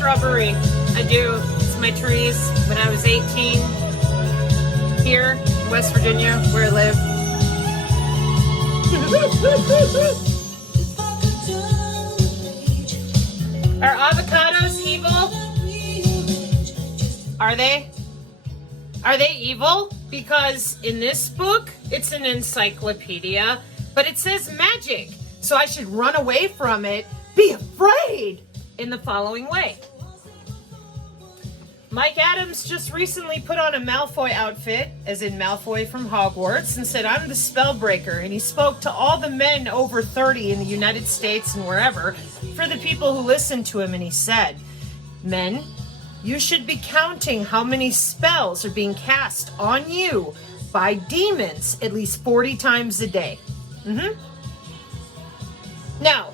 shrubbery. I do. It's my trees. When I was 18, here in West Virginia, where I live. Are avocados evil? Are they? Are they evil? Because in this book, it's an encyclopedia, but it says magic. So I should run away from it, be afraid, in the following way. Mike Adams just recently put on a Malfoy outfit, as in Malfoy from Hogwarts, and said, I'm the spellbreaker. And he spoke to all the men over 30 in the United States and wherever for the people who listened to him. And he said, men, you should be counting how many spells are being cast on you by demons at least 40 times a day. Now,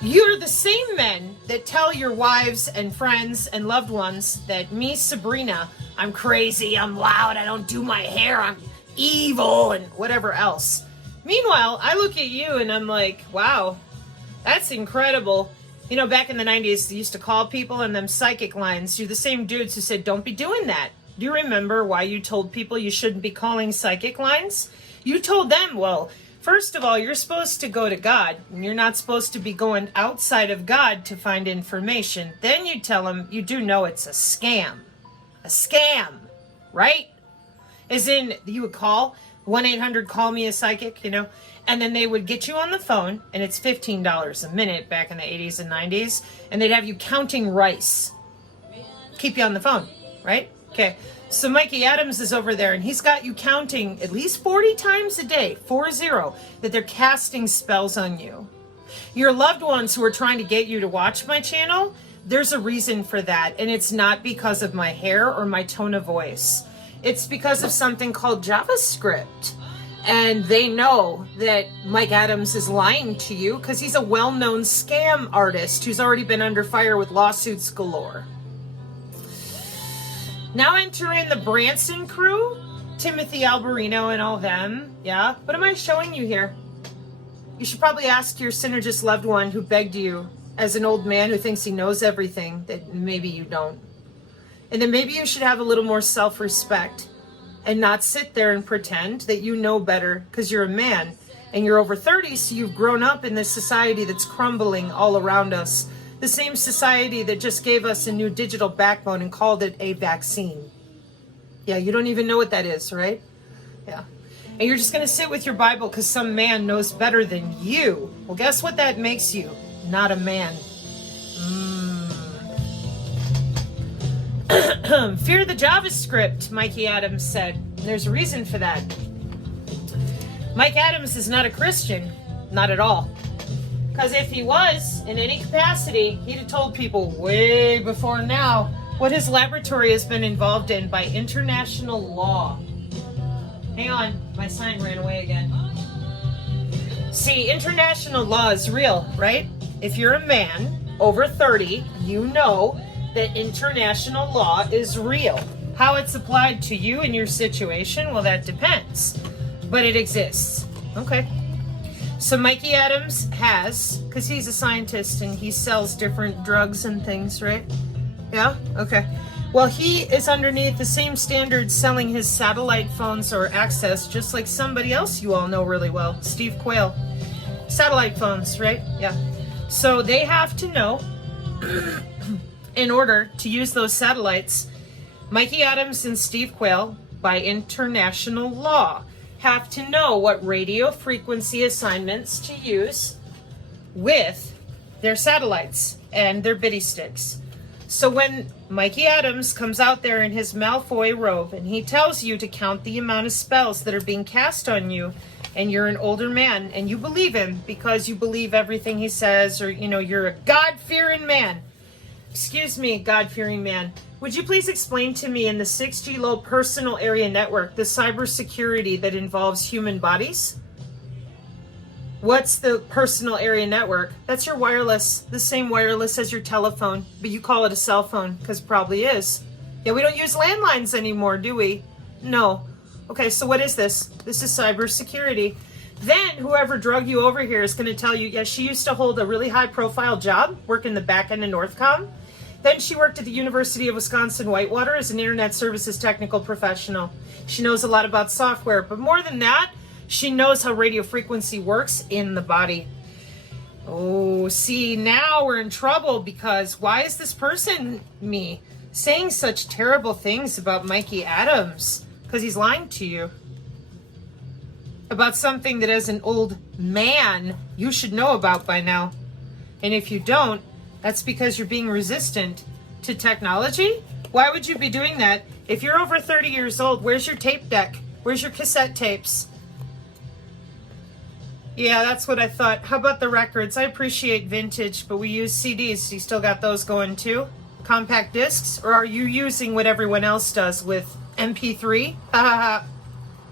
you're the same men that tell your wives and friends and loved ones that me, Sabrina, I'm crazy, I'm loud, I don't do my hair, I'm evil, and whatever else. Meanwhile, I look at you and I'm like, wow, that's incredible. You know, back in the 90s, they used to call people in them psychic lines. You're the same dudes who said, don't be doing that. Do you remember why you told people you shouldn't be calling psychic lines? You told them, well, first of all, you're supposed to go to God, and you're not supposed to be going outside of God to find information. Then you tell them you do know it's a scam. A scam, right? As in, you would call 1-800-CALL-ME-A-PSYCHIC, you know, and then they would get you on the phone, and it's $15 a minute back in the 80s and 90s, and they'd have you counting rice. Keep you on the phone, right? Okay. So Mikey Adams is over there, and he's got you counting at least 40 times a day, 40, that they're casting spells on you. Your loved ones who are trying to get you to watch my channel, there's a reason for that, and it's not because of my hair or my tone of voice. It's because of something called JavaScript. And they know that Mike Adams is lying to you because he's a well-known scam artist who's already been under fire with lawsuits galore. Now enter in the Branson crew, Timothy Alberino and all them. Yeah, what am I showing you here? You should probably ask your synergist loved one who begged you, as an old man who thinks he knows everything, that maybe you don't. And then maybe you should have a little more self-respect and not sit there and pretend that you know better because you're a man and you're over 30, so you've grown up in this society that's crumbling all around us. The same society that just gave us a new digital backbone and called it a vaccine. Yeah, you don't even know what that is, right? Yeah. And you're just going to sit with your Bible because some man knows better than you. Well, guess what that makes you? Not a man. Fear the JavaScript, Mikey Adams said. There's a reason for that. Mike Adams is not a Christian. Not at all. Because if he was, in any capacity, he'd have told people way before now what his laboratory has been involved in by international law. Hang on, my sign ran away again. See, international law is real, right? If you're a man over 30, you know that international law is real. How it's applied to you and your situation, well, that depends. But it exists. Okay. So Mikey Adams has, because he's a scientist and he sells different drugs and things, right? Yeah? Okay. Well, he is underneath the same standards selling his satellite phones or access, just like somebody else you all know really well, Steve Quayle. Satellite phones, right? Yeah. So they have to know, in order to use those satellites, Mikey Adams and Steve Quayle, by international law, have to know what radio frequency assignments to use with their satellites and their bitty sticks. So when Mikey Adams comes out there in his Malfoy robe and he tells you to count the amount of spells that are being cast on you, and you're an older man and you believe him because you believe everything he says, or, you know, you're a God-fearing man. Excuse me, God-fearing man. Would you please explain to me in the 6G low personal area network the cybersecurity that involves human bodies? What's the personal area network? That's your wireless, the same wireless as your telephone, but you call it a cell phone because it probably is. Yeah, we don't use landlines anymore, do we? No. Okay, so what is this? This is cybersecurity. Then whoever drug you over here is going to tell you, yeah, she used to hold a really high profile job, working the back end of Northcom. Then she worked at the University of Wisconsin-Whitewater as an internet services technical professional. She knows a lot about software, but more than that, she knows how radio frequency works in the body. Oh, see, now we're in trouble because why is this person, me, saying such terrible things about Mikey Adams? Because he's lying to you about something that as an old man, you should know about by now. And if you don't, that's because you're being resistant to technology. Why would you be doing that? If you're over 30 years old, where's your tape deck? Where's your cassette tapes? Yeah, that's what I thought. How about the records? I appreciate vintage, but we use CDs. You still got those going too? Compact discs? Or are you using what everyone else does with MP3?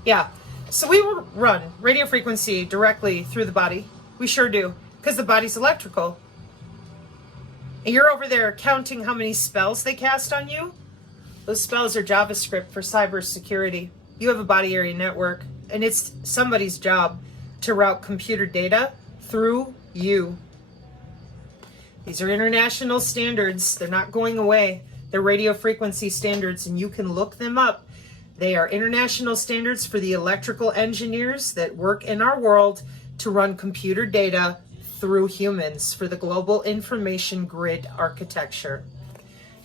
Yeah. So we run radio frequency directly through the body. We sure do, because the body's electrical. And you're over there counting how many spells they cast on you? Those spells are JavaScript for cybersecurity. You have a body area network, and it's somebody's job to route computer data through you. These are international standards. They're not going away. They're radio frequency standards, and you can look them up. They are international standards for the electrical engineers that work in our world to run computer data through humans for the global information grid architecture.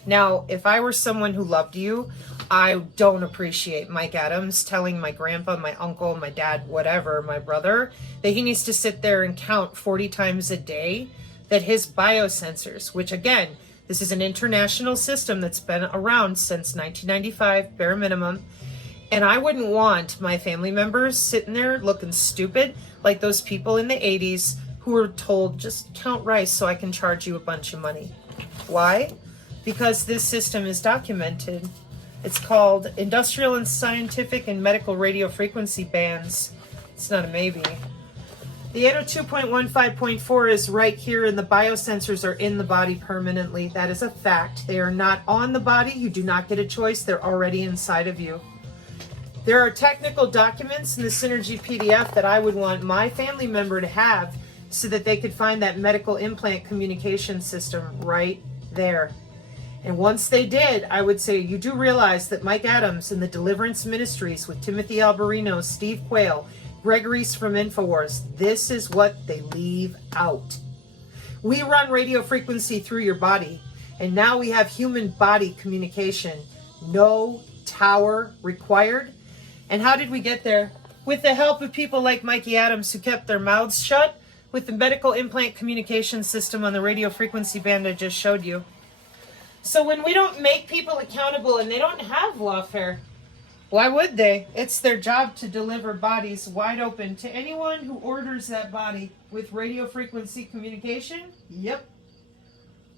Now, if I were someone who loved you, I don't appreciate Mike Adams telling my grandpa, my uncle, my dad, whatever, my brother, that he needs to sit there and count 40 times a day, that his biosensors, which again, this is an international system that's been around since 1995, bare minimum, and I wouldn't want my family members sitting there looking stupid like those people in the 80s who were told, just count rice so I can charge you a bunch of money. Why? Because this system is documented. It's called Industrial and Scientific and Medical Radio Frequency Bands. It's not a maybe. The 802.15.4 is right here, and the biosensors are in the body permanently. That is a fact. They are not on the body. You do not get a choice. They're already inside of you. There are technical documents in the Synergy PDF that I would want my family member to have so that they could find that medical implant communication system right there. And once they did, I would say, you do realize that Mike Adams and the Deliverance Ministries with Timothy Alberino, Steve Quayle, Gregory's from InfoWars, this is what they leave out. We run radio frequency through your body, and now we have human body communication. No tower required. And how did we get there? With the help of people like Mikey Adams who kept their mouths shut with the medical implant communication system on the radio frequency band I just showed you. So when we don't make people accountable and they don't have lawfare, why would they? It's their job to deliver bodies wide open to anyone who orders that body with radio frequency communication. Yep.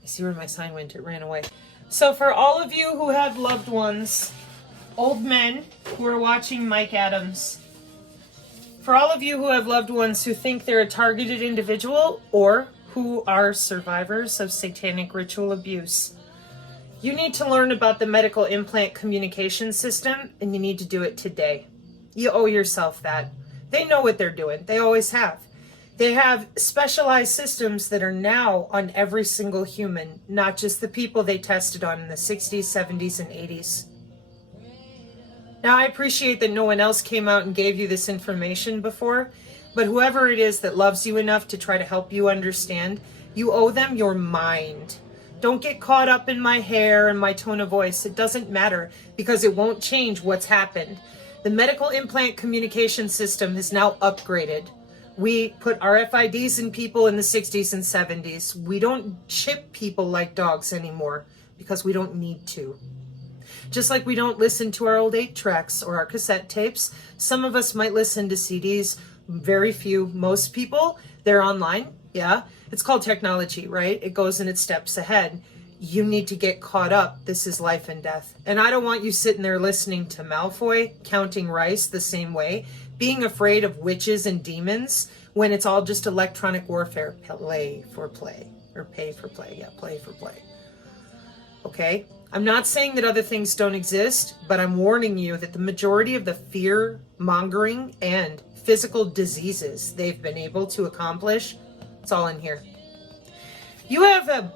I see where my sign went. It ran away. So for all of you who have loved ones, old men who are watching Mike Adams, for all of you who have loved ones who think they're a targeted individual or who are survivors of satanic ritual abuse, you need to learn about the medical implant communication system, and you need to do it today. You owe yourself that. They know what they're doing. They always have. They have specialized systems that are now on every single human, not just the people they tested on in the 60s, 70s, and 80s. Now, I appreciate that no one else came out and gave you this information before, but whoever it is that loves you enough to try to help you understand, you owe them your mind. Don't get caught up in my hair and my tone of voice. It doesn't matter because it won't change what's happened. The medical implant communication system is now upgraded. We put RFIDs in people in the 60s and 70s. We don't chip people like dogs anymore because we don't need to. Just like we don't listen to our old 8-tracks or our cassette tapes. Some of us might listen to CDs, very few. Most people, they're online, yeah. It's called technology, right? It goes in its steps ahead. You need to get caught up. This is life and death. And I don't want you sitting there listening to Malfoy counting rice the same way, being afraid of witches and demons when it's all just electronic warfare. Play for play, or pay for play. Yeah, play for play. Okay? I'm not saying that other things don't exist, but I'm warning you that the majority of the fear mongering and physical diseases they've been able to accomplish, it's all in here. You have a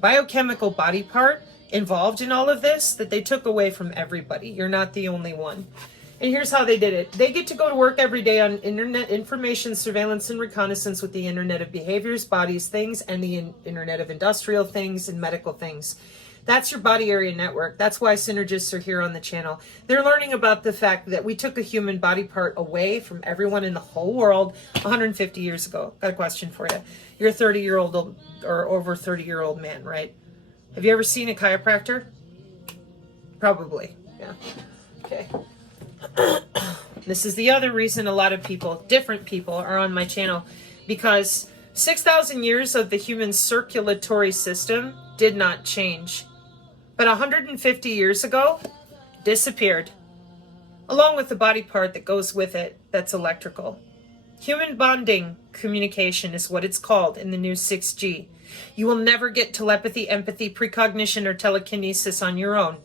biochemical body part involved in all of this that they took away from everybody. You're not the only one. And here's how they did it. They get to go to work every day on internet information, surveillance, and reconnaissance with the Internet of Behaviors, Bodies, Things, and the Internet of Industrial Things and Medical Things. That's your body area network. That's why synergists are here on the channel. They're learning about the fact that we took a human body part away from everyone in the whole world 150 years ago. Got a question for you. You're a 30-year-old or over 30-year-old man, right? Have you ever seen a chiropractor? Probably, yeah. Okay. This is the other reason a lot of people, different people, are on my channel, because 6,000 years of the human circulatory system did not change. But 150 years ago, disappeared, along with the body part that goes with it that's electrical. Human bonding communication is what it's called in the new 6G. You will never get telepathy, empathy, precognition, or telekinesis on your own.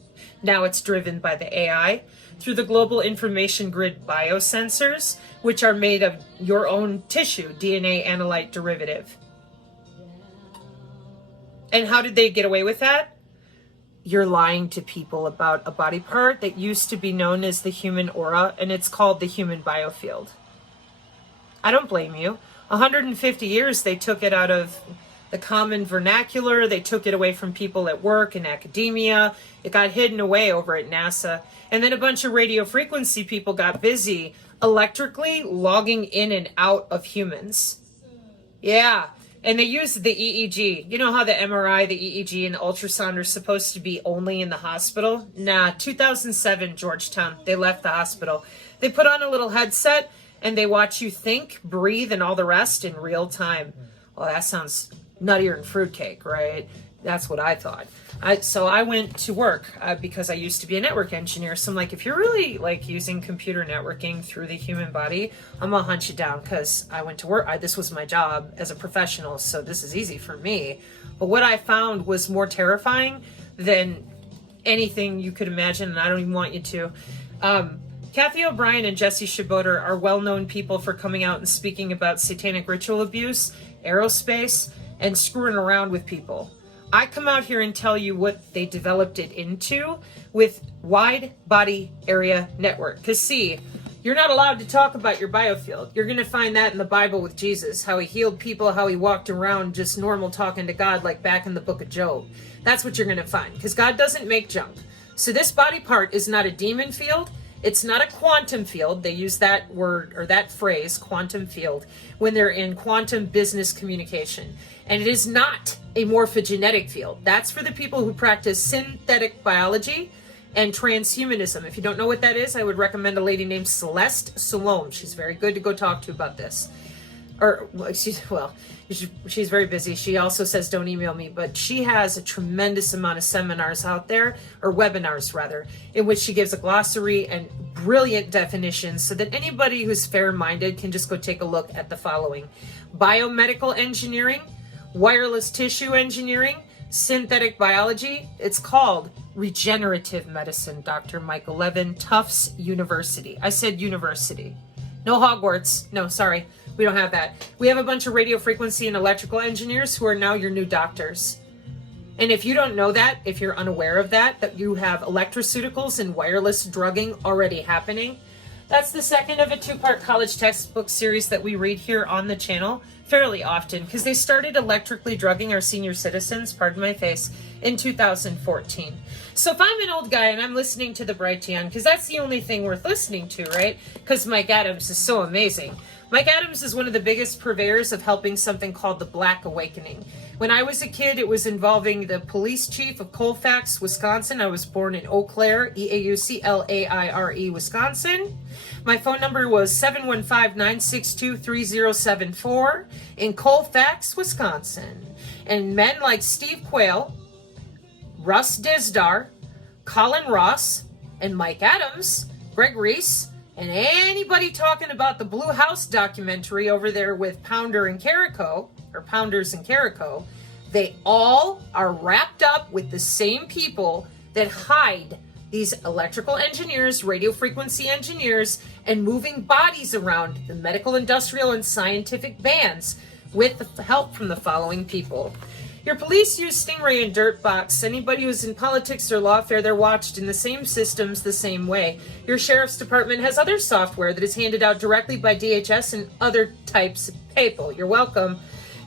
Now it's driven by the AI through the global information grid biosensors, which are made of your own tissue, DNA analyte derivative. And how did they get away with that? You're lying to people about a body part that used to be known as the human aura, and it's called the human biofield. I don't blame you. 150 years they took it out of the common vernacular. They took it away from people at work and academia. It got hidden away over at NASA. And then a bunch of radio frequency people got busy electrically logging in and out of humans. Yeah. And they used the EEG. You know how the MRI, the EEG, and the ultrasound are supposed to be only in the hospital? Nah, 2007, Georgetown. They left the hospital. They put on a little headset and they watch you think, breathe, and all the rest in real time. Well, that sounds nuttier than fruitcake, right? That's what I thought. So I went to work because I used to be a network engineer. So I'm like, if you're really like using computer networking through the human body, I'm gonna hunt you down, because I went to work. This was my job as a professional, so this is easy for me. But what I found was more terrifying than anything you could imagine, and I don't even want you to. Kathy O'Brien and Jesse Shiboda are well-known people for coming out and speaking about satanic ritual abuse, aerospace, and screwing around with people. I come out here and tell you what they developed it into with wide body area network. Because see, you're not allowed to talk about your biofield. You're going to find that in the Bible with Jesus, how he healed people, how he walked around just normal talking to God like back in the book of Job. That's what you're going to find, because God doesn't make junk. So this body part is not a demon field. It's not a quantum field. They use that word or that phrase, quantum field, when they're in quantum business communication. And it is not a morphogenetic field. That's for the people who practice synthetic biology and transhumanism. If you don't know what that is, I would recommend a lady named Celeste Salome. She's very good to go talk to about this. She's very busy. She also says don't email me, but she has a tremendous amount of seminars out there, or webinars rather, in which she gives a glossary and brilliant definitions so that anybody who's fair-minded can just go take a look at the following: biomedical engineering, wireless tissue engineering, synthetic biology. It's called regenerative medicine, Dr. Michael Levin, Tufts University. I said university. No Hogwarts. No, sorry. We don't have that. We have a bunch of radio frequency and electrical engineers who are now your new doctors. And if you don't know that, if you're unaware of that, that you have electroceuticals and wireless drugging already happening, that's the second of a two-part college textbook series that we read here on the channel fairly often, because they started electrically drugging our senior citizens, pardon my face, in 2014. So if I'm an old guy and I'm listening to the Brighteon, because that's the only thing worth listening to, right? Because Mike Adams is so amazing. Mike Adams is one of the biggest purveyors of helping something called the Black Awakening. When I was a kid, it was involving the police chief of Colfax, Wisconsin. I was born in Eau Claire, Eauclaire, Wisconsin. My phone number was 715-962-3074 in Colfax, Wisconsin. And men like Steve Quayle, Russ Dizdar, Colin Ross, and Mike Adams, Greg Reese, and anybody talking about the Blue House documentary over there with Pounder and Carrico, or Pounders and Carrico, they all are wrapped up with the same people that hide these electrical engineers, radio frequency engineers, and moving bodies around the medical, industrial, and scientific bands with the help from the following people. Your police use Stingray and Dirtbox. Anybody who's in politics or lawfare, they're watched in the same systems the same way. Your sheriff's department has other software that is handed out directly by DHS and other types of people. You're welcome.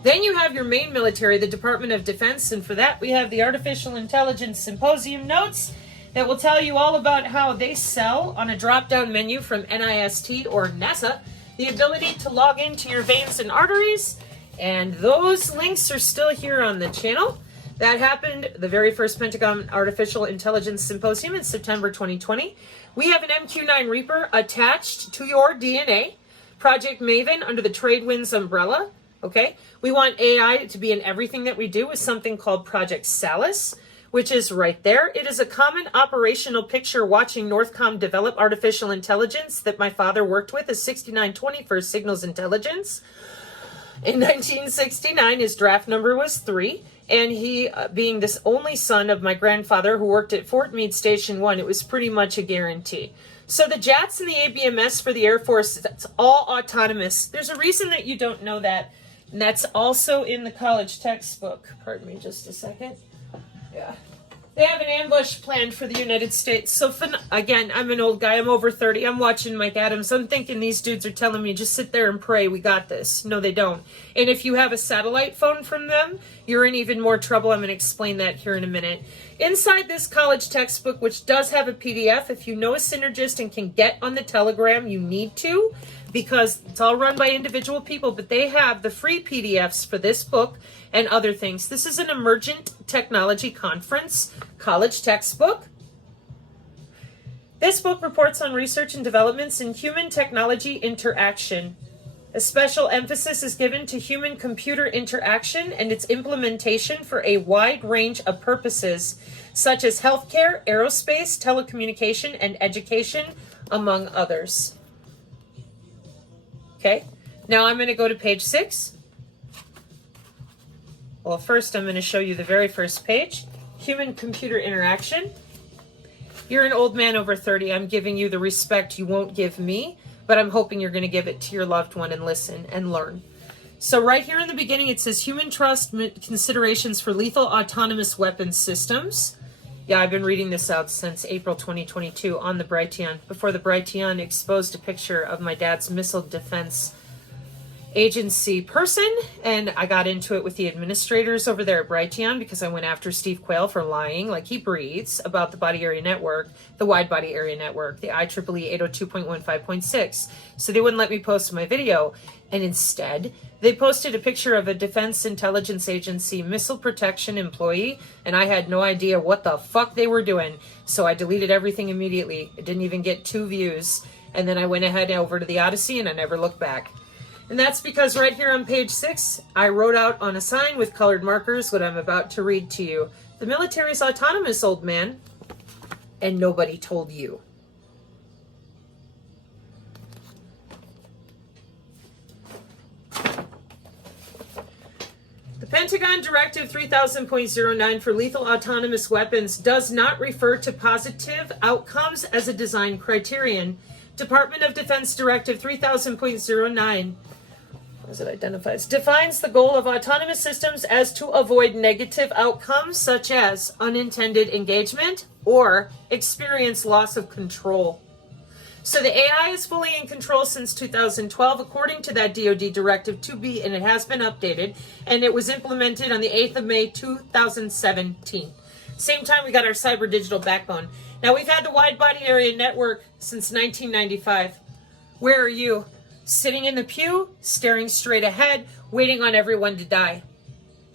Then you have your main military, the Department of Defense, and for that we have the Artificial Intelligence Symposium notes that will tell you all about how they sell on a drop-down menu from NIST or NASA the ability to log into your veins and arteries, and those links are still here on the channel. That happened, the very first Pentagon Artificial Intelligence Symposium in September 2020. We have an MQ-9 Reaper attached to your DNA, Project Maven under the Tradewinds umbrella, okay? We want AI to be in everything that we do with something called Project Salus, which is right there. It is a common operational picture watching Northcom develop artificial intelligence that my father worked with as 6920 for Signals Intelligence. In 1969, his draft number was 3, and he, being this only son of my grandfather who worked at Fort Meade Station 1, it was pretty much a guarantee. So the JATS and the ABMS for the Air Force, that's all autonomous. There's a reason that you don't know that, and that's also in the college textbook. Pardon me just a second. Yeah. They have an ambush planned for the United States. So, again, I'm an old guy. I'm over 30. I'm watching Mike Adams. I'm thinking these dudes are telling me, just sit there and pray. We got this. No, they don't. And if you have a satellite phone from them, you're in even more trouble. I'm going to explain that here in a minute. Inside this college textbook, which does have a PDF, if you know a synergist and can get on the Telegram, you need to, because it's all run by individual people, but they have the free PDFs for this book and other things. This is an emergent technology conference college textbook. This book reports on research and developments in human technology interaction. A special emphasis is given to human-computer interaction and its implementation for a wide range of purposes, such as healthcare, aerospace, telecommunication, and education, among others. Okay, now I'm going to go to page 6. Well, first I'm going to show you the very first page, human-computer interaction. You're an old man over 30. I'm giving you the respect you won't give me, but I'm hoping you're going to give it to your loved one and listen and learn. So right here in the beginning, it says human trust considerations for lethal autonomous weapons systems. Yeah, I've been reading this out since April 2022 on the Brighteon, before the Brighteon exposed a picture of my dad's missile defense agency person, and I got into it with the administrators over there at Brighteon because I went after Steve Quayle for lying like he breathes about the body area network, the wide body area network, the IEEE 802.15.6. So they wouldn't let me post my video, and instead they posted a picture of a Defense Intelligence Agency missile protection employee, and I had no idea what the fuck they were doing, so I deleted everything immediately. It didn't even get 2 views, and then I went ahead over to the Odyssey and I never looked back. And that's because right here on page 6, I wrote out on a sign with colored markers what I'm about to read to you. The military's autonomous, old man, and nobody told you. The Pentagon Directive 3000.09 for lethal autonomous weapons does not refer to positive outcomes as a design criterion. Department of Defense Directive 3000.09 as it identifies, defines the goal of autonomous systems as to avoid negative outcomes such as unintended engagement or experience loss of control. So the AI is fully in control since 2012, according to that DoD Directive 2B, and it has been updated, and it was implemented on the 8th of May, 2017. Same time we got our cyber digital backbone. Now we've had the wide body area network since 1995. Where are you? Sitting in the pew, staring straight ahead, waiting on everyone to die.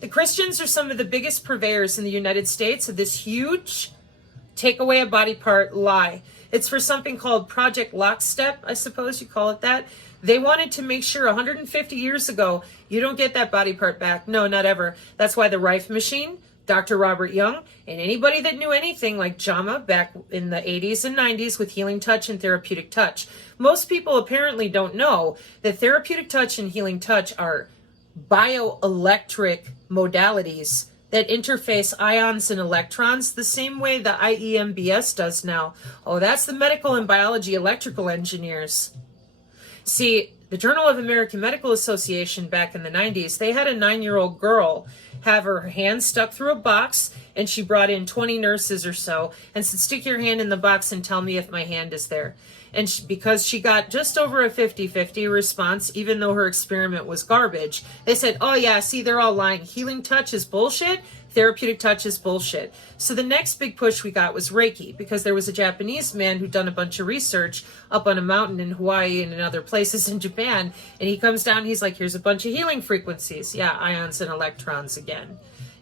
The Christians are some of the biggest purveyors in the United States of this huge take away a body part lie. It's for something called Project Lockstep, I suppose you call it that. They wanted to make sure 150 years ago, you don't get that body part back. No, not ever. That's why the Rife machine, Dr. Robert Young, and anybody that knew anything like JAMA back in the 80s and 90s with healing touch and therapeutic touch. Most people apparently don't know that therapeutic touch and healing touch are bioelectric modalities that interface ions and electrons the same way the IEMBS does now. Oh, that's the medical and biology electrical engineers. See, the Journal of American Medical Association back in the 90s, they had a 9-year-old girl, have her hand stuck through a box, and she brought in 20 nurses or so and said, stick your hand in the box and tell me if my hand is there. And because she got just over a 50-50 response, even though her experiment was garbage, they said, oh yeah, see, they're all lying. Healing touch is bullshit. Therapeutic touch is bullshit. So the next big push we got was Reiki, because there was a Japanese man who'd done a bunch of research up on a mountain in Hawaii and in other places in Japan. And he comes down, he's like, here's a bunch of healing frequencies. Yeah, ions and electrons again.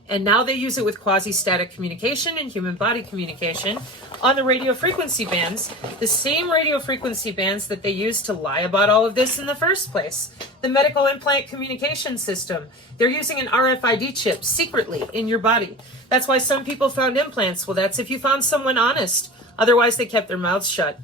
And now they use it with quasi-static communication and human body communication on the radio frequency bands, the same radio frequency bands that they used to lie about all of this in the first place. The medical implant communication system. They're using an RFID chip secretly in your body. That's why some people found implants. Well, that's if you found someone honest. Otherwise, they kept their mouths shut.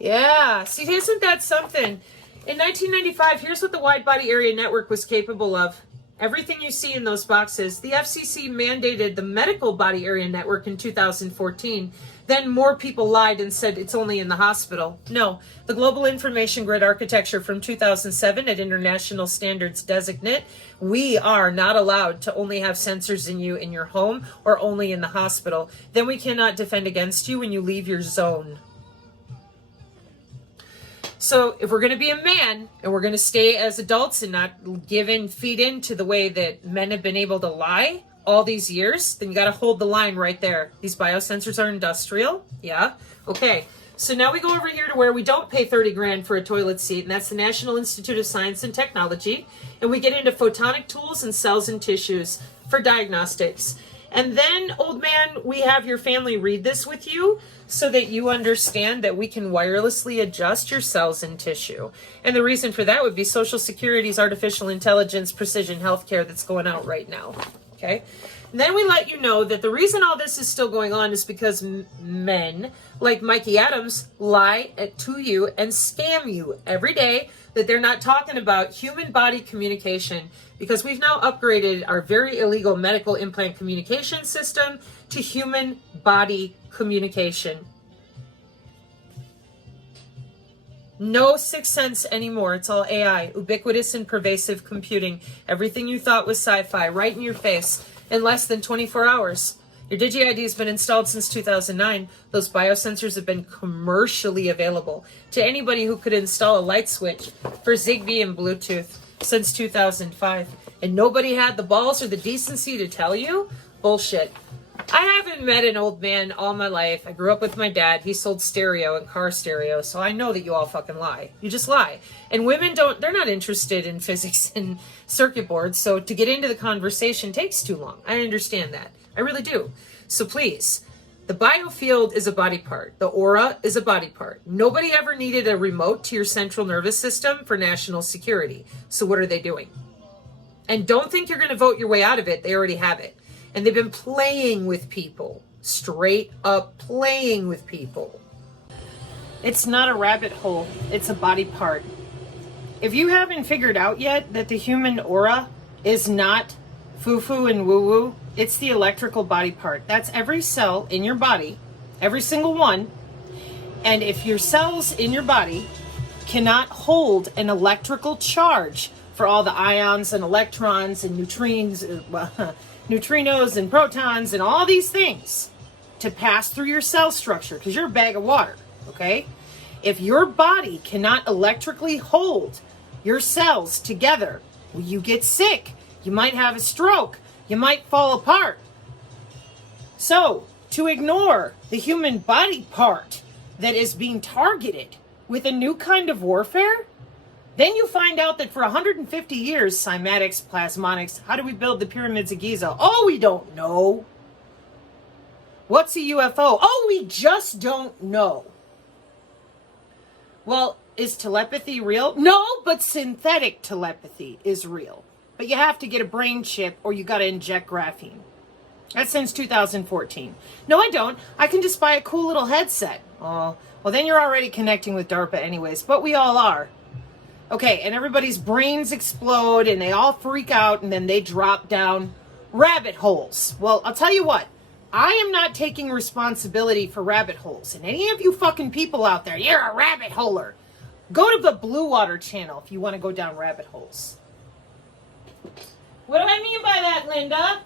Yeah, see, isn't that something? In 1995, here's what the Wide Body Area Network was capable of. Everything you see in those boxes. The FCC mandated the Medical Body Area Network in 2014. Then more people lied and said it's only in the hospital. No, the Global Information Grid Architecture from 2007 at International Standards Designate, we are not allowed to only have sensors in you in your home or only in the hospital. Then we cannot defend against you when you leave your zone. So if we're going to be a man and we're going to stay as adults and not feed into the way that men have been able to lie all these years, then you got to hold the line right there. These biosensors are industrial. Yeah. Okay. So now we go over here to where we don't pay 30 grand for a toilet seat, and that's the National Institute of Science and Technology. And we get into photonic tools and cells and tissues for diagnostics. And then, old man, we have your family read this with you so that you understand that we can wirelessly adjust your cells and tissue. And the reason for that would be Social Security's artificial intelligence precision healthcare that's going out right now. Okay? And then we let you know that the reason all this is still going on is because men like Mikey Adams lie to you and scam you every day that they're not talking about human body communication, because we've now upgraded our very illegal medical implant communication system to human body communication. No sixth sense anymore. It's all AI, ubiquitous and pervasive computing. Everything you thought was sci-fi, right in your face in less than 24 hours. Your DigiID has been installed since 2009. Those biosensors have been commercially available to anybody who could install a light switch for Zigbee and Bluetooth since 2005. And nobody had the balls or the decency to tell you? Bullshit. I haven't met an old man all my life. I grew up with my dad. He sold stereo and car stereo, so I know that you all fucking lie. You just lie. And women they're not interested in physics and circuit boards, so to get into the conversation takes too long. I understand that. I really do. So please, the biofield is a body part. The aura is a body part. Nobody ever needed a remote to your central nervous system for national security. So what are they doing? And don't think you're going to vote your way out of it. They already have it. And they've been playing with people. Straight up playing with people. It's not a rabbit hole. It's a body part. If you haven't figured out yet that the human aura is not foo-foo and woo-woo, it's the electrical body part. That's every cell in your body, every single one. And if your cells in your body cannot hold an electrical charge for all the ions and electrons and neutrinos and protons and all these things to pass through your cell structure, because you're a bag of water, okay? If your body cannot electrically hold your cells together, well, you get sick. You might have a stroke. You might fall apart. So, to ignore the human body part that is being targeted with a new kind of warfare, then you find out that for 150 years, cymatics, plasmonics, how do we build the pyramids of Giza? Oh, we don't know. What's a UFO? Oh, we just don't know. Well, is telepathy real? No, but synthetic telepathy is real. But you have to get a brain chip or you got to inject graphene. That's since 2014. No, I don't. I can just buy a cool little headset. Oh, well, then you're already connecting with DARPA anyways, but we all are. Okay, and everybody's brains explode and they all freak out and then they drop down rabbit holes. Well, I'll tell you what. I am not taking responsibility for rabbit holes. And any of you fucking people out there, you're a rabbit holer. Go to the Blue Water channel if you want to go down rabbit holes. What do I mean by that, Linda?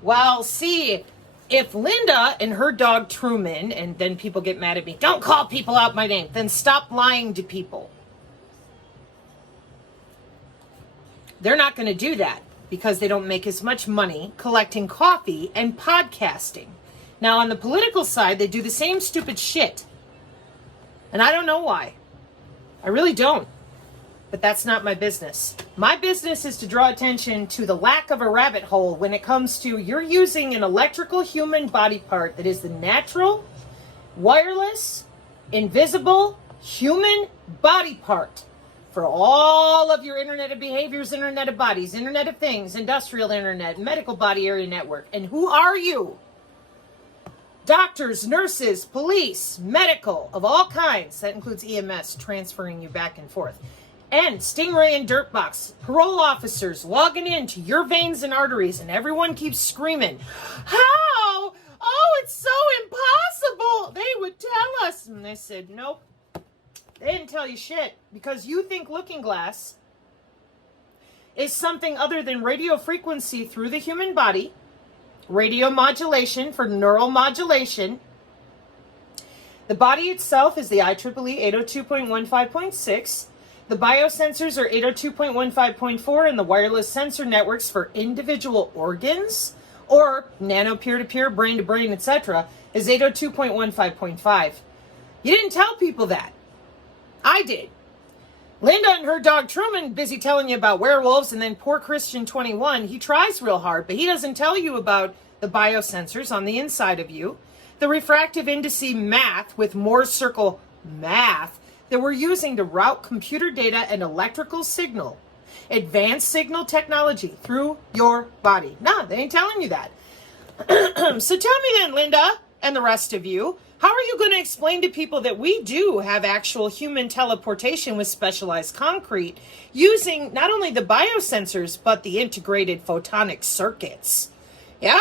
Well, see, if Linda and her dog Truman, and then people get mad at me, don't call people out my name, then stop lying to people. They're not going to do that because they don't make as much money collecting coffee and podcasting. Now, on the political side, they do the same stupid shit. And I don't know why. I really don't. But that's not my business. My business is to draw attention to the lack of a rabbit hole when it comes to you're using an electrical human body part that is the natural, wireless, invisible human body part for all of your Internet of Behaviors, Internet of Bodies, Internet of Things, Industrial Internet, Medical Body Area Network. And who are you? Doctors, nurses, police, medical, of all kinds. That includes EMS, transferring you back and forth. And Stingray and Dirtbox, parole officers logging into your veins and arteries, and everyone keeps screaming, how? Oh, it's so impossible. They would tell us. And they said, nope. They didn't tell you shit, because you think Looking Glass is something other than radio frequency through the human body, radio modulation for neural modulation. The body itself is the IEEE 802.15.6. The biosensors are 802.15.4, and the wireless sensor networks for individual organs or nano peer-to-peer, brain-to-brain, etc. is 802.15.5. You didn't tell people that. I did. Linda and her dog Truman busy telling you about werewolves, and then poor Christian 21, he tries real hard, but he doesn't tell you about the biosensors on the inside of you, the refractive indice math with Moore's circle math that we're using to route computer data and electrical signal, advanced signal technology through your body. No, they ain't telling you that. So tell me then, Linda, and the rest of you, how are you going to explain to people that we do have actual human teleportation with specialized concrete using not only the biosensors, but the integrated photonic circuits? Yeah?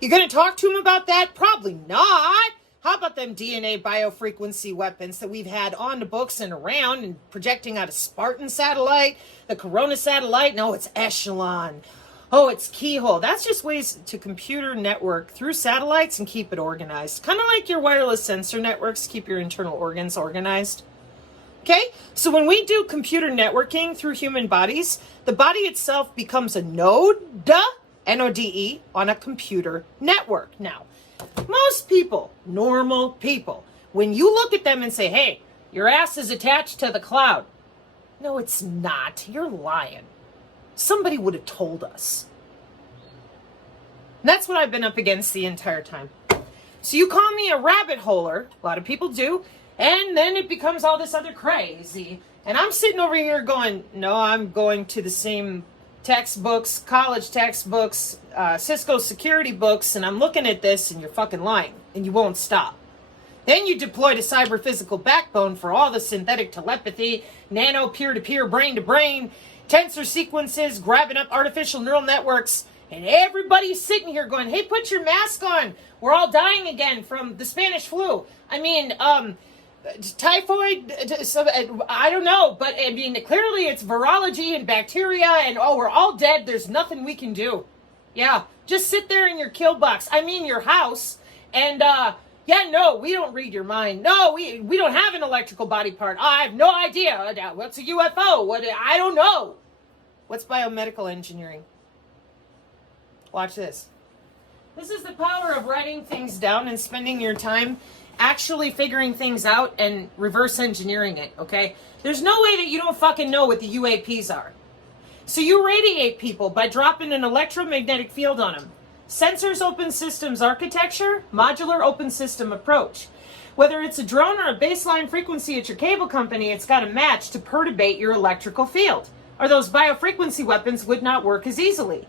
You going to talk to them about that? Probably not. How about them DNA biofrequency weapons that we've had on the books and around and projecting out a Spartan satellite, the Corona satellite? No, it's Echelon. Oh, it's Keyhole. That's just ways to computer network through satellites and keep it organized. Kind of like your wireless sensor networks keep your internal organs organized. Okay? So when we do computer networking through human bodies, the body itself becomes a node, N-O-D-E, on a computer network. Now, most people, normal people, when you look at them and say, hey, your ass is attached to the cloud. No, it's not. You're lying. Somebody would have told us. And that's what I've been up against the entire time. So you call me a rabbit holer, a lot of people do, and then it becomes all this other crazy. And I'm sitting over here going, no, I'm going to the same textbooks, college textbooks, Cisco security books, and I'm looking at this and you're fucking lying and you won't stop. Then you deployed a cyber physical backbone for all the synthetic telepathy, nano peer-to-peer, brain-to-brain, tensor sequences, grabbing up artificial neural networks, and everybody's sitting here going, hey, put your mask on. We're all dying again from the Spanish flu. I mean, typhoid, I don't know, but I mean, clearly it's virology and bacteria, and oh, we're all dead. There's nothing we can do. Yeah, just sit there in your kill box. I mean, your house, and yeah, no, we don't read your mind. No, we don't have an electrical body part. I have no idea. What's a UFO? What? I don't know. What's biomedical engineering? Watch this. This is the power of writing things down and spending your time actually figuring things out and reverse engineering it, okay? There's no way that you don't fucking know what the UAPs are. So you radiate people by dropping an electromagnetic field on them. Sensors open systems architecture, modular open system approach. Whether it's a drone or a baseline frequency at your cable company, it's got to match to perturbate your electrical field, or those biofrequency weapons would not work as easily.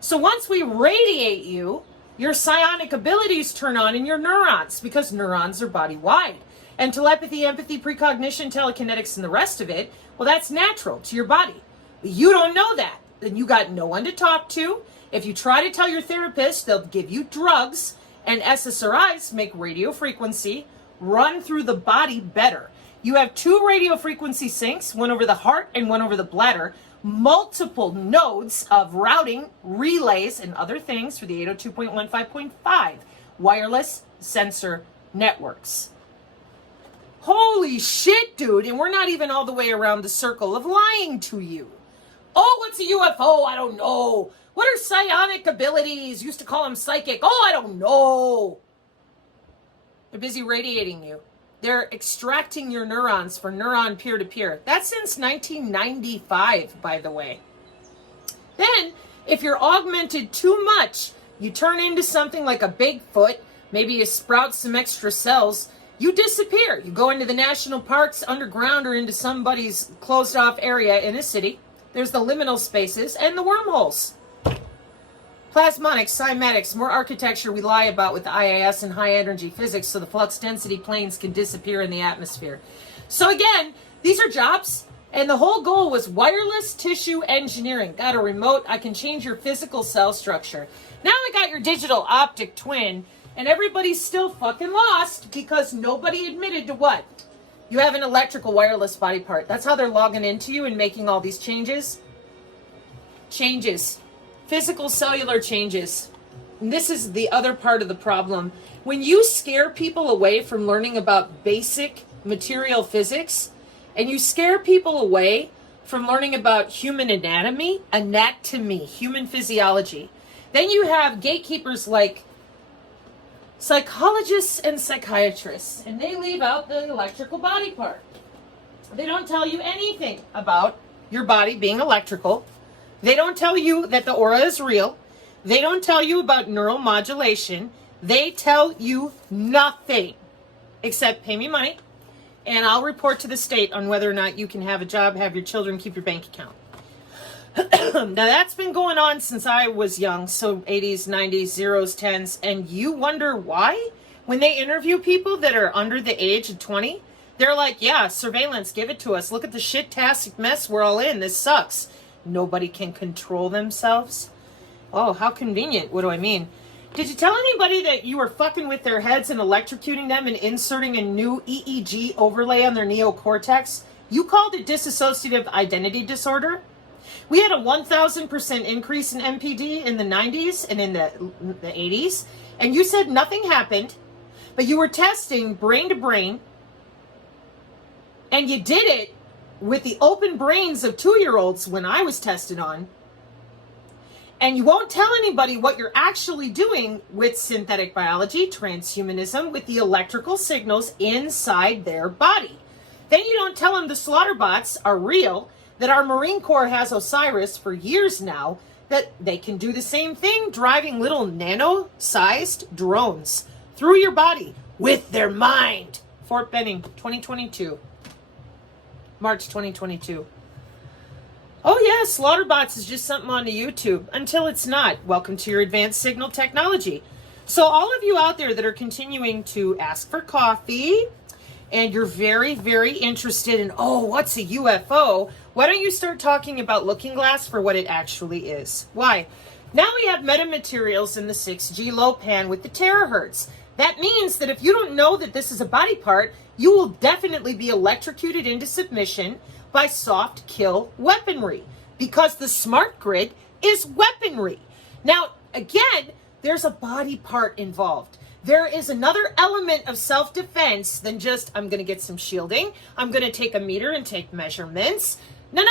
So once we radiate you, your psionic abilities turn on in your neurons, because neurons are body-wide. And telepathy, empathy, precognition, telekinetics, and the rest of it, well, that's natural to your body. But you don't know that. Then you got no one to talk to. If you try to tell your therapist, they'll give you drugs, and SSRIs make radio frequency run through the body better. You have two radio frequency sinks, one over the heart and one over the bladder. multiple nodes of routing, relays, and other things for the 802.15.5 wireless sensor networks. Holy shit, dude. And we're not even all the way around the circle of lying to you. Oh, what's a UFO? I don't know. What are psionic abilities? Used to call them psychic. Oh, I don't know. They're busy radiating you. They're extracting your neurons for neuron peer-to-peer. That's since 1995, by the way. Then, if you're augmented too much, you turn into something like a Bigfoot. Maybe you sprout some extra cells. You disappear. You go into the national parks, underground, or into somebody's closed-off area in a city. There's the liminal spaces and the wormholes. Plasmonics, cymatics, more architecture we lie about with the IAS and high energy physics so the flux density planes can disappear in the atmosphere. So again, these are jobs, and the whole goal was wireless tissue engineering. Got a remote, I can change your physical cell structure. Now I got your digital optic twin, and everybody's still fucking lost because nobody admitted to what? You have an electrical wireless body part. That's how they're logging into you and making all these changes. Physical cellular changes. And this is the other part of the problem. When you scare people away from learning about basic material physics, and you scare people away from learning about human anatomy, human physiology, then you have gatekeepers like psychologists and psychiatrists, and they leave out the electrical body part. They don't tell you anything about your body being electrical. They don't tell you that the aura is real. They don't tell you about neural modulation. They tell you nothing except pay me money and I'll report to the state on whether or not you can have a job, have your children, keep your bank account. Now that's been going on since I was young, so 80s, 90s, zeros, 10s, and you wonder why? When they interview people that are under the age of 20, they're like, yeah, surveillance, give it to us. Look at the shit-tastic mess we're all in. This sucks. Nobody can control themselves. Oh, how convenient. What do I mean? Did you tell anybody that you were fucking with their heads and electrocuting them and inserting a new EEG overlay on their neocortex? You called it dissociative identity disorder? We had a 1,000% increase in MPD in the 90s and in the 80s, and you said nothing happened, but you were testing brain to brain, and you did it with the open brains of 2-year-olds when I was tested on, and you won't tell anybody what you're actually doing with synthetic biology, transhumanism, with the electrical signals inside their body. Then you don't tell them the slaughter bots are real, that our Marine Corps has Osiris for years now, that they can do the same thing, driving little nano-sized drones through your body with their mind. Fort Benning, 2022. March 2022. Oh yeah, Slaughterbots is just something on the YouTube until it's not. Welcome to your advanced signal technology. So all of you out there that are continuing to ask for coffee and you're very, very interested in, oh, what's a UFO? Why don't you start talking about Looking Glass for what it actually is? Why? Now we have metamaterials in the 6G low pan with the terahertz. That means that if you don't know that this is a body part, you will definitely be electrocuted into submission by soft kill weaponry, because the smart grid is weaponry. Now, again, there's a body part involved. There is another element of self-defense than just, I'm going to get some shielding, I'm going to take a meter and take measurements. No,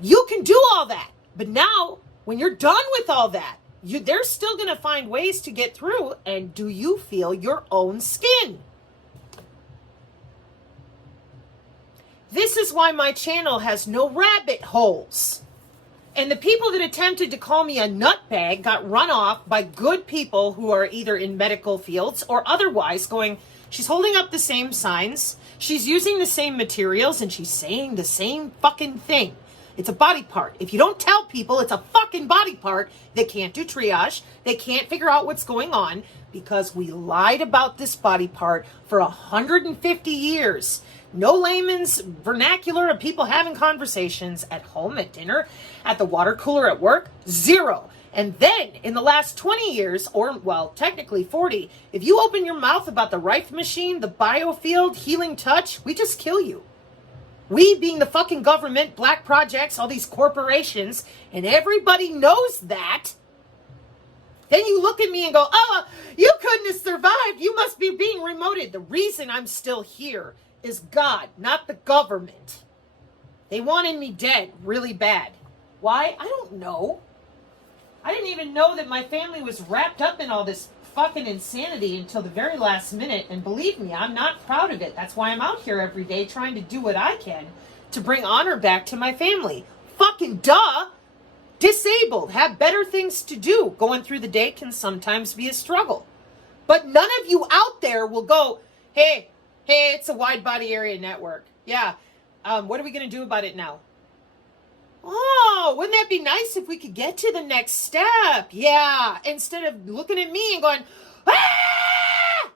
you can do all that. But now, when you're done with all that, they're still going to find ways to get through. And do you feel your own skin? This is why my channel has no rabbit holes. And the people that attempted to call me a nutbag got run off by good people who are either in medical fields or otherwise going, she's holding up the same signs, she's using the same materials, and she's saying the same fucking thing. It's a body part. If you don't tell people it's a fucking body part, they can't do triage, they can't figure out what's going on, because we lied about this body part for 150 years. No layman's vernacular of people having conversations at home, at dinner, at the water cooler, at work. Zero. And then in the last 20 years, or well, technically 40, if you open your mouth about the Rife machine, the biofield, healing touch, we just kill you. We being the fucking government, black projects, all these corporations, and everybody knows that. Then you look at me and go, oh, you couldn't have survived. You must be being remoted. The reason I'm still here is God, not the government. They wanted me dead really bad. Why? I don't know. I didn't even know that my family was wrapped up in all this fucking insanity until the very last minute. And believe me, I'm not proud of it. That's why I'm out here every day trying to do what I can to bring honor back to my family. Fucking duh. Disabled, have better things to do. Going through the day can sometimes be a struggle. But none of you out there will go, hey, it's a wide body area network. Yeah, what are we going to do about it now? Oh, wouldn't that be nice if we could get to the next step? Yeah, instead of looking at me and going, ah!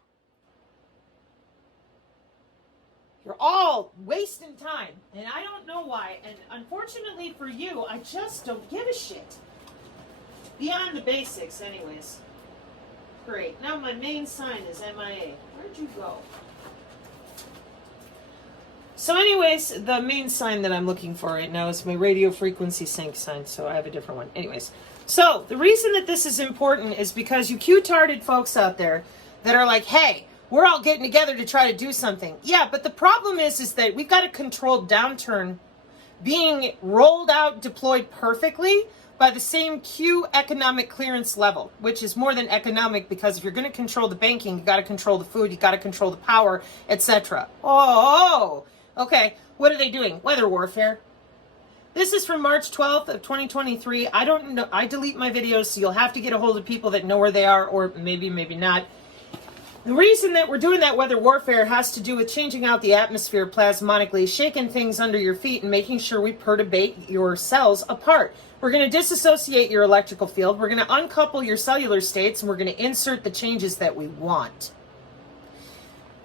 You're all wasting time, and I don't know why. And unfortunately for you, I just don't give a shit. Beyond the basics, anyways. Great. Now my main sign is MIA. Where'd you go? So anyways, the main sign that I'm looking for right now is my radio frequency sync sign, so I have a different one. Anyways, so the reason that this is important is because you cute-tarded folks out there that are like, hey, we're all getting together to try to do something. Yeah, but the problem is that we've got a controlled downturn being rolled out, deployed perfectly by the same Q economic clearance level, which is more than economic, because if you're going to control the banking, you got to control the food, you got to control the power, etc. Oh, okay. What are they doing? Weather warfare. This is from March 12th of 2023. I don't know. I delete my videos, so you'll have to get a hold of people that know where they are, or maybe not. The reason that we're doing that weather warfare has to do with changing out the atmosphere plasmonically, shaking things under your feet, and making sure we perturbate your cells apart. We're going to disassociate your electrical field. We're going to uncouple your cellular states, and we're going to insert the changes that we want.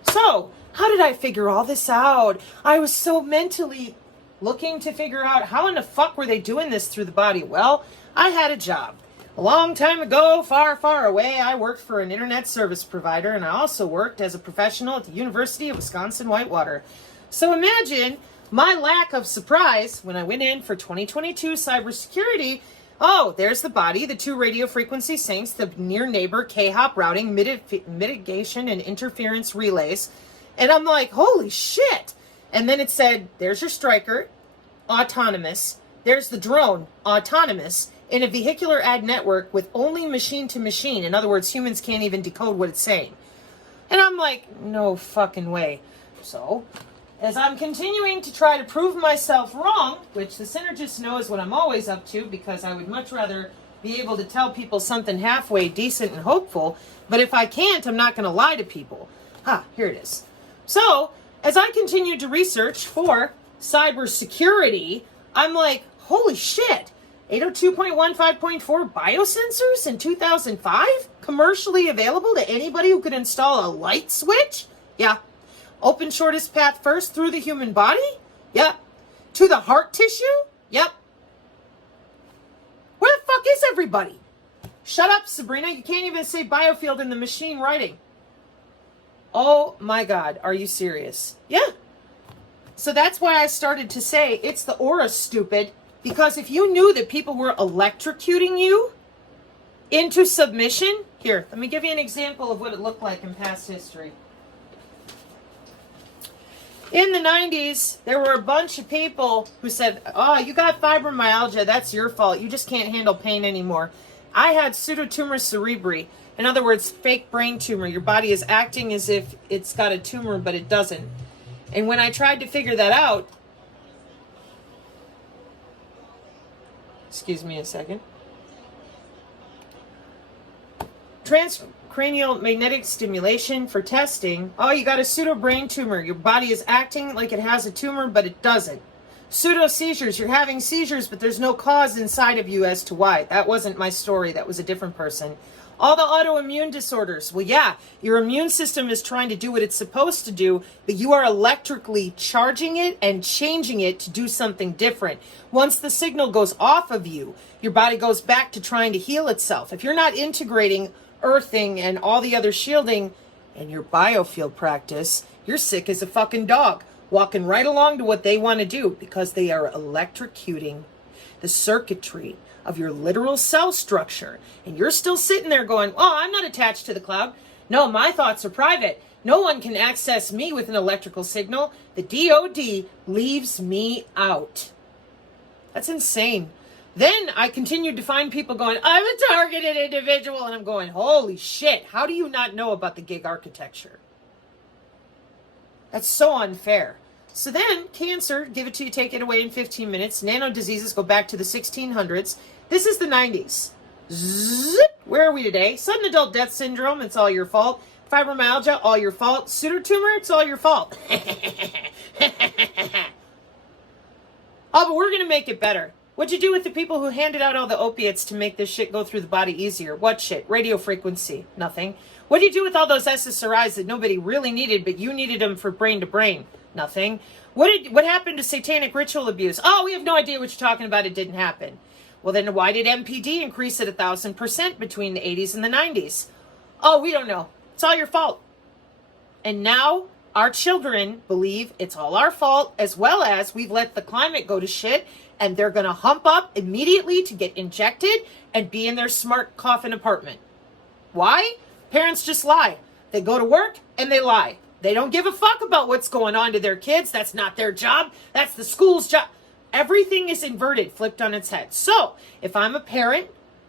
So, how did I figure all this out? I was so mentally looking to figure out how in the fuck were they doing this through the body. Well, I had a job. A long time ago, far, far away, I worked for an internet service provider, and I also worked as a professional at the University of Wisconsin-Whitewater. So imagine my lack of surprise when I went in for 2022 cybersecurity. Oh, there's the body, the 2 radio frequency syncs, the near neighbor K-hop routing, mitigation and interference relays. And I'm like, holy shit. And then it said, there's your striker, autonomous. There's the drone, autonomous, in a vehicular ad network with only machine to machine. In other words, humans can't even decode what it's saying. And I'm like, no fucking way. So, as I'm continuing to try to prove myself wrong, which the synergist knows what I'm always up to, because I would much rather be able to tell people something halfway decent and hopeful, but if I can't, I'm not going to lie to people. Here it is. So, as I continued to research for cybersecurity, I'm like, holy shit. 802.15.4 biosensors in 2005? Commercially available to anybody who could install a light switch? Yeah. Open shortest path first through the human body? Yep. To the heart tissue? Yep. Where the fuck is everybody? Shut up, Sabrina. You can't even say biofield in the machine writing. Oh my God. Are you serious? Yeah. So that's why I started to say it's the aura, stupid. Because if you knew that people were electrocuting you into submission, here, let me give you an example of what it looked like in past history. In the 90s, there were a bunch of people who said, oh, you got fibromyalgia, that's your fault. You just can't handle pain anymore. I had pseudotumor cerebri. In other words, fake brain tumor. Your body is acting as if it's got a tumor, but it doesn't. And when I tried to figure that out, excuse me a second. Transcranial magnetic stimulation for testing. Oh, you got a pseudo brain tumor. Your body is acting like it has a tumor, but it doesn't. Pseudo seizures. You're having seizures, but there's no cause inside of you as to why. That wasn't my story. That was a different person. All the autoimmune disorders. Well, yeah, your immune system is trying to do what it's supposed to do, but you are electrically charging it and changing it to do something different. Once the signal goes off of you, your body goes back to trying to heal itself. If you're not integrating earthing and all the other shielding in your biofield practice, you're sick as a fucking dog. walking right along to what they want to do because they are electrocuting the circuitry of your literal cell structure. And you're still sitting there going, oh, I'm not attached to the cloud. No, my thoughts are private. No one can access me with an electrical signal. The DOD leaves me out. That's insane. Then I continued to find people going, I'm a targeted individual. And I'm going, holy shit, how do you not know about the gig architecture? That's so unfair. So then cancer, give it to you, take it away in 15 minutes. Nano diseases go back to the 1600s. This is the 90s. Zip. Where are we today? Sudden adult death syndrome, it's all your fault. Fibromyalgia, all your fault. Pseudotumor, it's all your fault. Oh, but we're going to make it better. What'd you do with the people who handed out all the opiates to make this shit go through the body easier? What shit? Radio frequency. Nothing. What do you do with all those SSRIs that nobody really needed, but you needed them for brain to brain? Nothing. What happened to satanic ritual abuse? Oh, we have no idea what you're talking about. It didn't happen. Well, then why did MPD increase at 1,000% between the 80s and the 90s? Oh, we don't know. It's all your fault. And now our children believe it's all our fault, as well as we've let the climate go to shit, and they're going to hump up immediately to get injected and be in their smart coffin apartment. Why? Parents just lie. They go to work and they lie. They don't give a fuck about what's going on to their kids. That's not their job. That's the school's job. Everything is inverted, flipped on its head. So if I'm a parent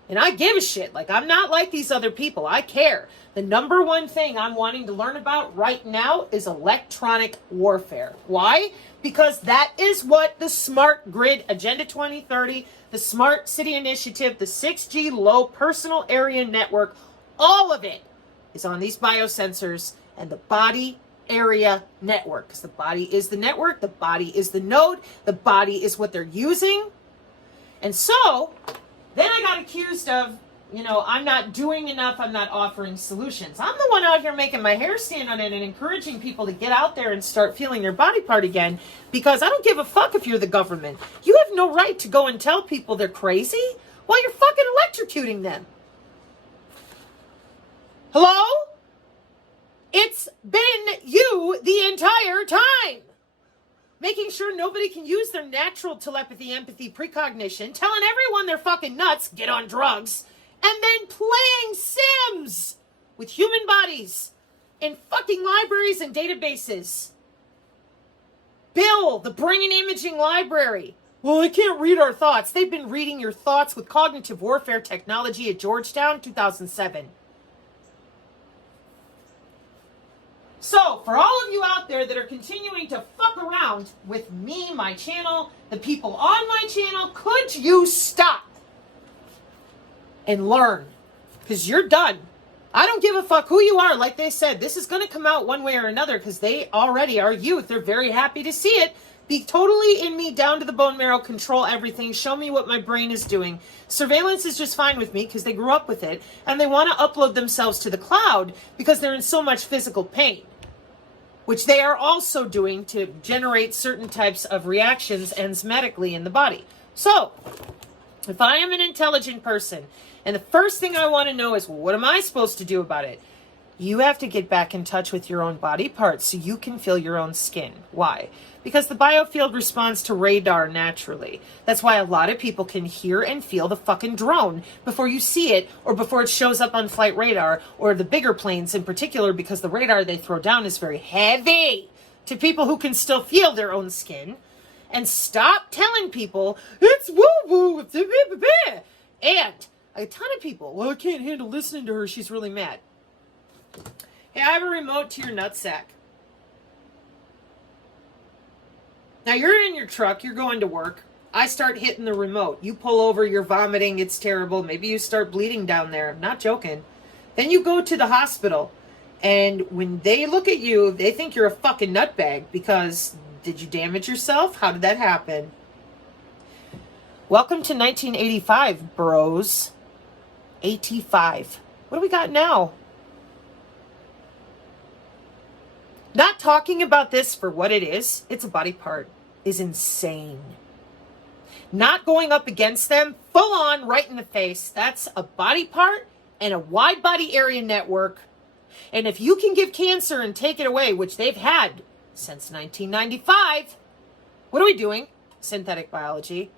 and I give a shit, like I'm not like these other people, I care. The number one thing I'm wanting to learn about right now is electronic warfare. Why? Because that is what the Smart Grid Agenda 2030, the Smart City Initiative, the 6G Low Personal Area Network, all of it is on these biosensors and the body area network. Because the body is the network, the body is the node, the body is what they're using. And so then I got accused of, I'm not doing enough, I'm not offering solutions. I'm the one out here making my hair stand on it and encouraging people to get out there and start feeling their body part again, because I don't give a fuck if you're the government. You have no right to go and tell people they're crazy while you're fucking electrocuting them. Hello? It's been you the entire time. Making sure nobody can use their natural telepathy, empathy, precognition, telling everyone they're fucking nuts, get on drugs, and then playing Sims with human bodies in fucking libraries and databases. Bill, the brain imaging library. Well, I can't read our thoughts. They've been reading your thoughts with cognitive warfare technology at Georgetown, 2007. So, for all of you out there that are continuing to fuck around with me, my channel, the people on my channel, could you stop and learn? Because you're done. I don't give a fuck who you are. Like they said, this is going to come out one way or another because they already are youth. They're very happy to see it. Be totally in me, down to the bone marrow, control everything, show me what my brain is doing. Surveillance is just fine with me because they grew up with it, and they want to upload themselves to the cloud because they're in so much physical pain, which they are also doing to generate certain types of reactions enzymatically in the body. So, if I am an intelligent person, and the first thing I want to know is, well, what am I supposed to do about it? You have to get back in touch with your own body parts so you can feel your own skin. Why? Because the biofield responds to radar naturally. That's why a lot of people can hear and feel the fucking drone before you see it, or before it shows up on flight radar, or the bigger planes in particular, because the radar they throw down is very heavy to people who can still feel their own skin. And stop telling people, it's woo-woo, it's a and a ton of people, well, I can't handle listening to her, she's really mad. Hey, I have a remote to your nutsack. Now, you're in your truck, you're going to work. I start hitting the remote. You pull over, you're vomiting, it's terrible. Maybe you start bleeding down there. I'm not joking. Then you go to the hospital, and when they look at you, they think you're a fucking nutbag because did you damage yourself? How did that happen? Welcome to 1985, bros. 85. What do we got now? Not talking about this for what it is, it's a body part, is insane. Not going up against them, full on, right in the face. That's a body part and a wide body area network. And if you can give cancer and take it away, which they've had since 1995. What are we doing? Synthetic biology.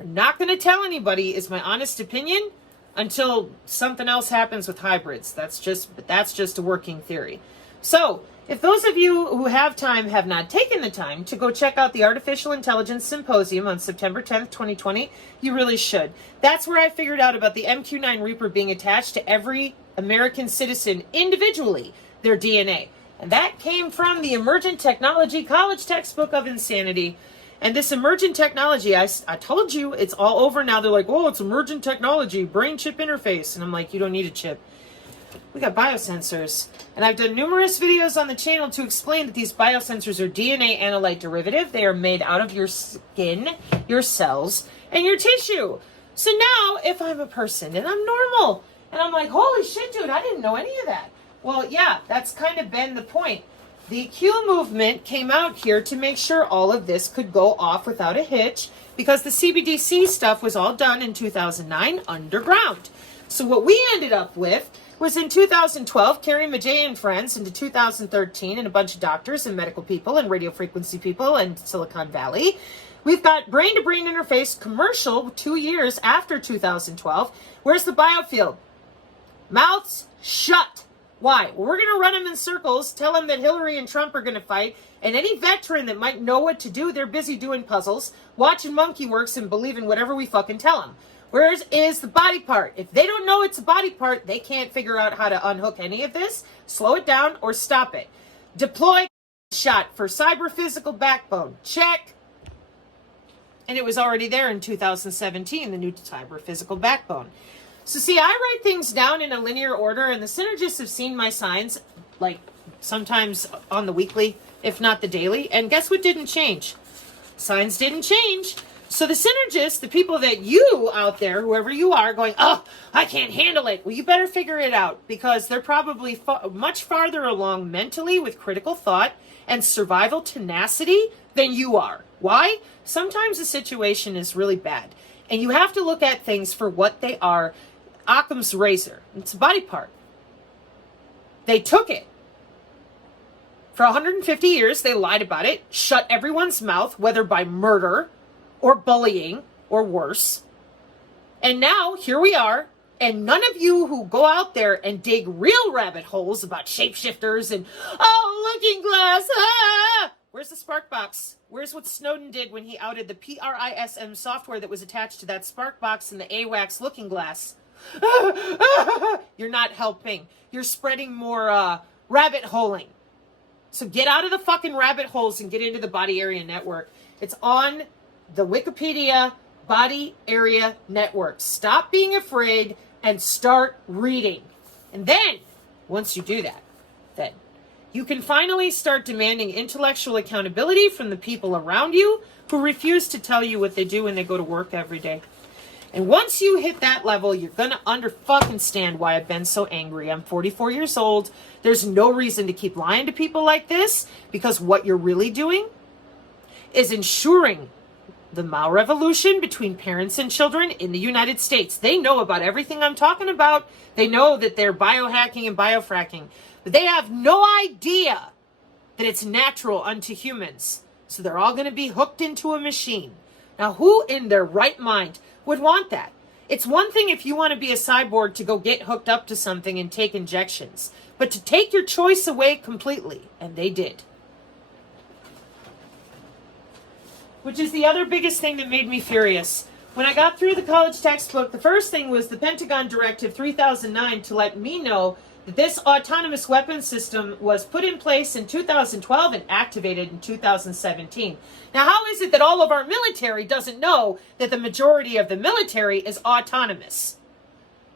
I'm not going to tell anybody, is my honest opinion, until something else happens with hybrids. That's just a working theory. So, if those of you who have time have not taken the time to go check out the Artificial Intelligence Symposium on September 10th, 2020, you really should. That's where I figured out about the MQ-9 Reaper being attached to every American citizen individually, their DNA. And that came from the Emergent Technology College Textbook of Insanity. And this emergent technology, I told you, it's all over now. They're like, oh, it's emergent technology, brain chip interface. And I'm like, you don't need a chip. We got biosensors. And I've done numerous videos on the channel to explain that these biosensors are DNA analyte derivative. They are made out of your skin, your cells, and your tissue. So now, if I'm a person and I'm normal, and I'm like, holy shit, dude, I didn't know any of that. Well, yeah, that's kind of been the point. The Q movement came out here to make sure all of this could go off without a hitch, because the CBDC stuff was all done in 2009 underground. So what we ended up with was in 2012, Carrie Majay and friends, into 2013, and a bunch of doctors and medical people and radio frequency people and Silicon Valley. We've got brain-to-brain interface commercial 2 years after 2012. Where's the biofield? Mouths shut. Why? Well, we're going to run them in circles, tell them that Hillary and Trump are going to fight, and any veteran that might know what to do, they're busy doing puzzles, watching Monkey Works, and believing whatever we fucking tell them. Where is the body part? If they don't know it's a body part, they can't figure out how to unhook any of this, slow it down, or stop it. Deploy shot for cyber-physical backbone. Check. And it was already there in 2017, the new cyber-physical backbone. So see, I write things down in a linear order, and the synergists have seen my signs, like sometimes on the weekly, if not the daily. And guess what didn't change? Signs didn't change. So the synergists, the people that you out there, whoever you are, going, oh, I can't handle it. Well, you better figure it out, because they're probably much farther along mentally with critical thought and survival tenacity than you are. Why? Sometimes the situation is really bad, and you have to look at things for what they are. Occam's razor. It's a body part. They took it. For 150 years, they lied about it, shut everyone's mouth, whether by murder or bullying or worse. And now, here we are, and none of you who go out there and dig real rabbit holes about shapeshifters and, oh, looking glass, ah! Where's the spark box? Where's what Snowden did when he outed the PRISM software that was attached to that spark box and the AWACS looking glass? You're not helping. You're spreading more rabbit holing. So get out of the fucking rabbit holes and get into the body area network. It's on the Wikipedia body area network. Stop being afraid and start reading. And then, once you do that, then you can finally start demanding intellectual accountability from the people around you who refuse to tell you what they do when they go to work every day. And once you hit that level, you're going to understand why I've been so angry. I'm 44 years old. There's no reason to keep lying to people like this, because what you're really doing is ensuring the malrevolution between parents and children in the United States. They know about everything I'm talking about. They know that they're biohacking and biofracking, but they have no idea that it's natural unto humans. So they're all going to be hooked into a machine. Now, who in their right mind would want that? It's one thing if you want to be a cyborg to go get hooked up to something and take injections, but to take your choice away completely, and they did. Which is the other biggest thing that made me furious. When I got through the college textbook, the first thing was the Pentagon Directive 3009 to let me know that this autonomous weapons system was put in place in 2012 and activated in 2017. Now, how is it that all of our military doesn't know that the majority of the military is autonomous?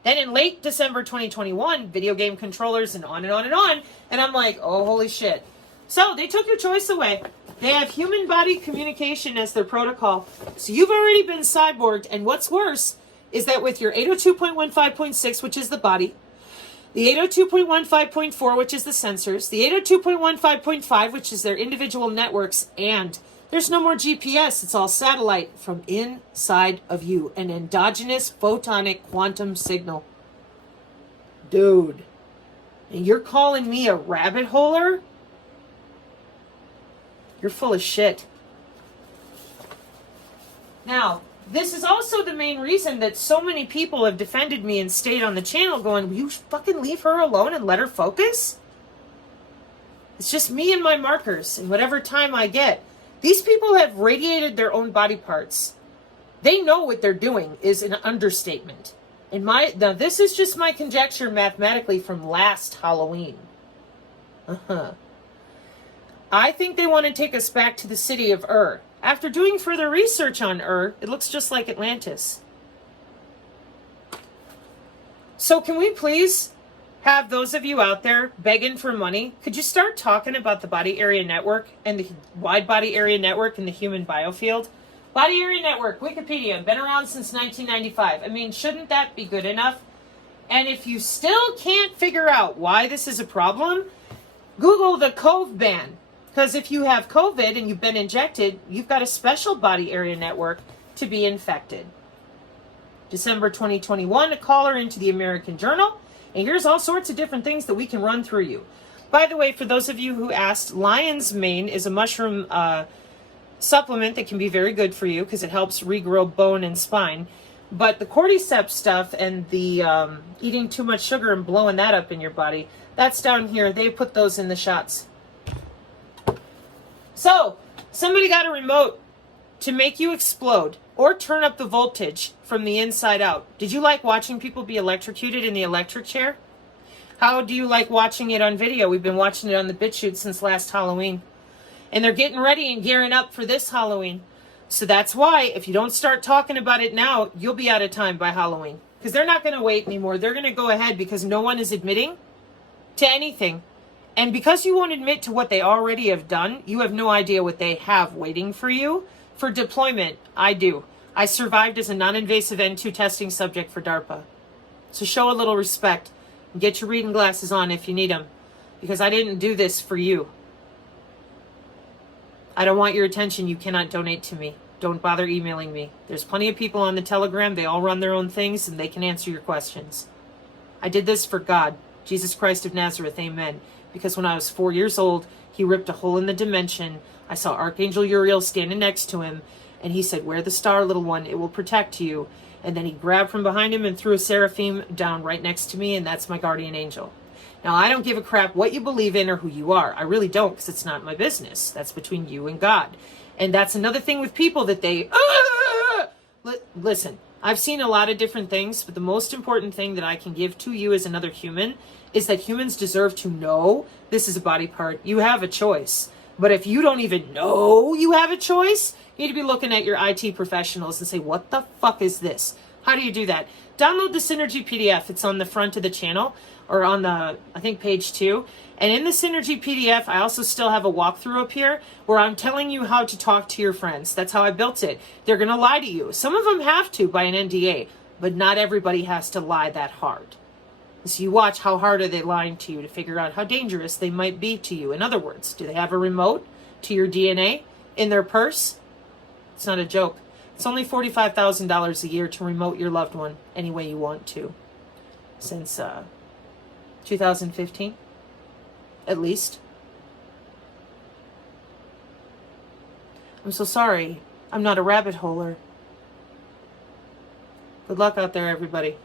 Then in late December 2021, video game controllers and on and on and on, and I'm like, oh, holy shit. So they took your choice away. They have human body communication as their protocol. So you've already been cyborged, and what's worse is that with your 802.15.6, which is the body, the 802.15.4, which is the sensors, the 802.15.5, which is their individual networks, and there's no more GPS. It's all satellite from inside of you, an endogenous photonic quantum signal. Dude, and you're calling me a rabbit holer? You're full of shit. Now, this is also the main reason that so many people have defended me and stayed on the channel going, will you fucking leave her alone and let her focus? It's just me and my markers and whatever time I get. These people have radiated their own body parts. They know what they're doing is an understatement. Now this is just my conjecture mathematically from last Halloween. I think they want to take us back to the city of Ur. After doing further research on Ur, it looks just like Atlantis. So can we please have those of you out there begging for money, could you start talking about the body area network and the wide body area network and the human biofield? Body area network, Wikipedia, been around since 1995. I mean, shouldn't that be good enough? And if you still can't figure out why this is a problem, Google the COVID ban. Because if you have COVID and you've been injected, you've got a special body area network to be infected. December 2021, a caller into the American Journal. And here's all sorts of different things that we can run through you. By the way, for those of you who asked, lion's mane is a mushroom supplement that can be very good for you because it helps regrow bone and spine. But the cordyceps stuff and the eating too much sugar and blowing that up in your body, that's down here. They put those in the shots. So, somebody got a remote to make you explode or turn up the voltage from the inside out. Did you like watching people be electrocuted in the electric chair? How do you like watching it on video? We've been watching it on the BitChute since last Halloween. And they're getting ready and gearing up for this Halloween. So that's why, if you don't start talking about it now, you'll be out of time by Halloween. Because they're not going to wait anymore. They're going to go ahead because no one is admitting to anything. And because you won't admit to what they already have done, you have no idea what they have waiting for you. For deployment, I do. I survived as a non-invasive N2 testing subject for DARPA. So show a little respect. And get your reading glasses on if you need them. Because I didn't do this for you. I don't want your attention. You cannot donate to me. Don't bother emailing me. There's plenty of people on the Telegram. They all run their own things and they can answer your questions. I did this for God, Jesus Christ of Nazareth. Amen. Because when I was 4 years old, he ripped a hole in the dimension. I saw Archangel Uriel standing next to him. And he said, wear the star, little one. It will protect you. And then he grabbed from behind him and threw a seraphim down right next to me. And that's my guardian angel. Now, I don't give a crap what you believe in or who you are. I really don't, because it's not my business. That's between you and God. And that's another thing with people that they... Listen, I've seen a lot of different things, but the most important thing that I can give to you as another human is that humans deserve to know this is a body part. You have a choice. But if you don't even know you have a choice, you need to be looking at your IT professionals and say, what the fuck is this? How do you do that? Download the Synergy PDF. It's on the front of the channel, or on the, I think, page 2. And in the Synergy PDF, I also still have a walkthrough up here where I'm telling you how to talk to your friends. That's how I built it. They're going to lie to you. Some of them have to by an NDA, but not everybody has to lie that hard. So you watch how hard are they lying to you to figure out how dangerous they might be to you. In other words, do they have a remote to your DNA in their purse? It's not a joke. It's only $45,000 a year to remote your loved one any way you want to. Since 2015, at least. I'm so sorry. I'm not a rabbit holer. Good luck out there, everybody.